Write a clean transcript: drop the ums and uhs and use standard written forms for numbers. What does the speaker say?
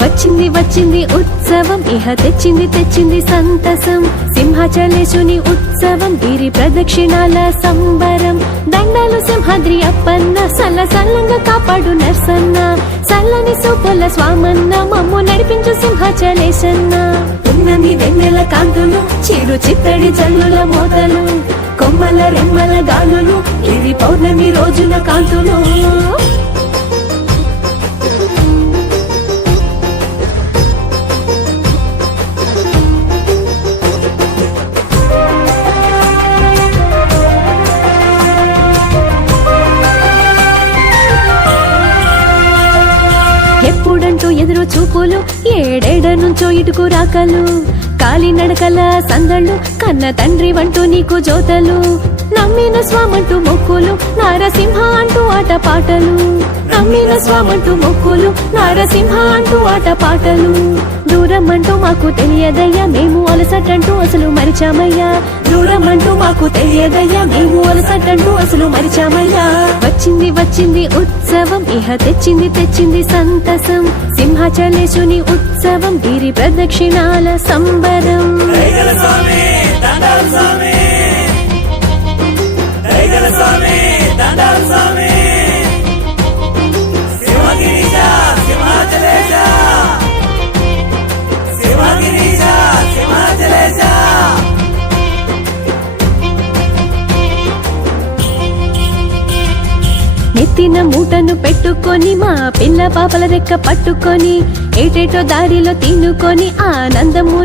వచ్చింది వచ్చింది ఉత్సవం ఇహ తెచ్చింది తెచ్చింది సంతసం సింహాచలేశుని ఉత్సవం గిరి ప్రదక్షిణాల సంబరం దండాలు సింహాద్రి అప్పన్న సల్ల సల్లంగా కాపాడు నర్సన్న సల్లని సూపుల స్వామన్న మమ్ము నడిపించు సింహాచలేశన్న ఉన్నమి వెన్నెల కాంతులు చిరు చిత్తడి జల్లుల మోతలు కొమ్మల రెమ్మల గాలులు ఇది పౌర్ణమి రోజుల కాంతులు ఎప్పుడంటూ ఎదురు చూపులు ఏడేడ నుంచో ఇటుకు రాకలు కాలినడకల సందళ్ళు కన్న తండ్రి వంటూ నీకు జోతలు నమ్మిన స్వామంటూ మొక్కులు నారసింహ అంటూ ఆట పాటలు నమ్మిన స్వామంటూ మొక్కులు నారసింహ అంటూ ఆట పాటలు దూరం అంటూ మాకు తెలియదయ్యా మేము అలసటంటూ అసలు మరిచామయ్యా దూరం అంటూ మాకు తెలియదయ్యా మేము అలసటంటూ అసలు మరిచామయ్యా వచ్చింది వచ్చింది ఉత్సవం ఇహ తెచ్చింది తెచ్చింది సంతసం సింహాచలేశుని ఉత్సవం గిరి ప్రదక్షిణాల సంబరం నెత్తిన మూటను పెట్టుకొని మా పిల్ల పాపల రెక్క పట్టుకొని ఏటేటో దారిలో తినుకొని ఆనందము